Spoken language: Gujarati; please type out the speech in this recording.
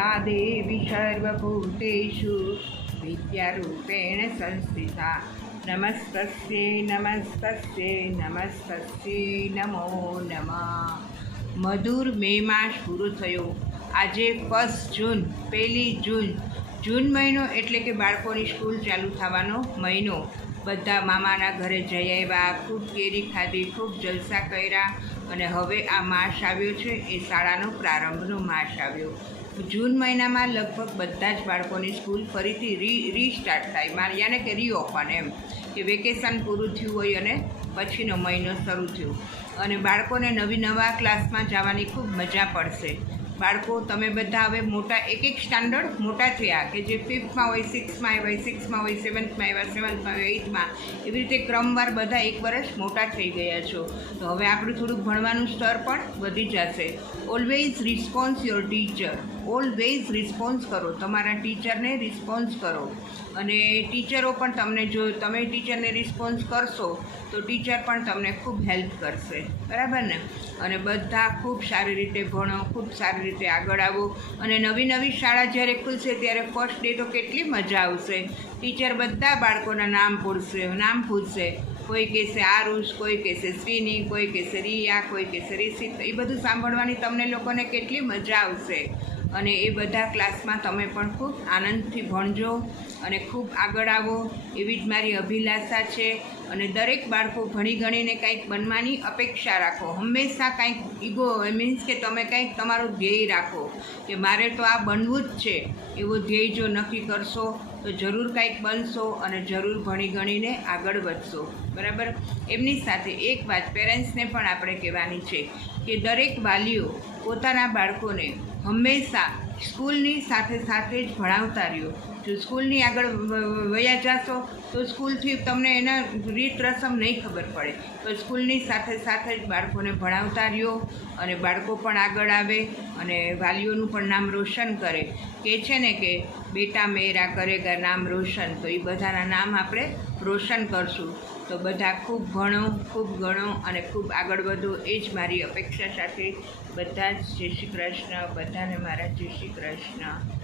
या देवी सर्वभूतेषु विद्यारूपेण संस्थिता नमस्तस्यै नमस्तस्यै नमस्तस्यै नमो नमः। મધુર મે માસ પૂરો થયો। આજે 1 જૂન, 1 જૂન મહિનો એટલે કે બાળકોની સ્કૂલ ચાલુ થવાનો મહિનો। બધા મામાના ઘરે જઈ આવ્યા, ખૂબ કેરી ખાધી, ખૂબ જલસા કર્યા અને હવે આ માસ આવ્યો છે એ શાળાનો પ્રારંભનો માસ આવ્યો। જૂન મહિનામાં લગભગ બધા જ બાળકોની સ્કૂલ ફરીથી રીસ્ટાર્ટ થાય, યાને કે રીઓપન, એમ કે વેકેશન પૂરું થયું હોય અને પછીનો મહિનો શરૂ થયો અને બાળકોને નવા ક્લાસમાં જવાની ખૂબ મજા પડશે। બાળકો તમે બધા હવે મોટા એક સ્ટાન્ડર્ડ મોટા થયા, કે જે 5થમાં હોય 6માં આવ્યા, 6માં હોય 7થમાં આવ્યા, 7થમાં આવ્યા, 8માં, એવી રીતે ક્રમવાર બધા 1 વર્ષ મોટા થઈ ગયા છો। તો હવે આપણું થોડુંક ભણવાનું સ્તર પણ વધી જશે। Always response your teacher, always response કરો, તમારા ટીચરને રિસ્પોન્સ કરો અને ટીચરો પણ તમને, જો તમે ટીચરને રિસ્પોન્સ કરશો તો ટીચર પણ તમને ખૂબ હેલ્પ કરશે, બરાબર ને? અને બધા ખૂબ સારી રીતે ભણો, ખૂબ સારી રીતે આગળ આવો અને નવી શાળા જ્યારે ખુલશે ત્યારે ફર્સ્ટ ડે તો કેટલી મજા આવશે। ટીચર બધા બાળકોના નામ પૂછશે, કોઈ કહેશે આરુષ, કોઈ કહેશે શ્રીની, કોઈ કહેશે રિયા, કોઈ કહેશે રિષિત। એ બધું સાંભળવાની તમને લોકોને કેટલી મજા આવશે અને એ બધા ક્લાસમાં તમે પણ ખૂબ આનંદથી ભણજો અને ખૂબ આગળ આવો એવી જ મારી અભિલાષા છે। અને દરેક બાળકો ભણી ગણીને કંઈક બનવાની અપેક્ષા રાખો, હંમેશા કંઈક ઈગો, મીન્સ કે તમે કંઈક તમારું ધ્યેય રાખો કે મારે તો આ બનવું જ છે, એવો ધ્યેય જો નક્કી કરશો તો જરૂર કંઈક બનશો અને જરૂર ભણી ગણીને આગળ વધશો, બરાબર? એમની સાથે એક વાત પેરેન્ટ્સને પણ આપણે કહેવાની છે કે દરેક વાલીઓ પોતાના બાળકોને હંમેશા સ્કૂલની સાથે જ ભણાવતા રહ્યો। જો સ્કૂલની આગળ વયા જશો તો સ્કૂલથી તમને એના રીત રસમ નહીં ખબર પડે, તો સ્કૂલની સાથે જ બાળકોને ભણાવતા રહ્યો અને બાળકો પણ આગળ આવે અને વાલીઓનું પણ નામ રોશન કરે। કે છે ને કે બેટા મેરા કરેગા નામ રોશન, તો એ બધાના નામ આપણે રોશન કરશું। તો બધા ખૂબ ભણો, ખૂબ ગણો અને ખૂબ આગળ વધો, એ જ મારી અપેક્ષા સાથે બધા જ જય શ્રી કૃષ્ણ, બધાને મારા જય શ્રી કૃષ્ણ।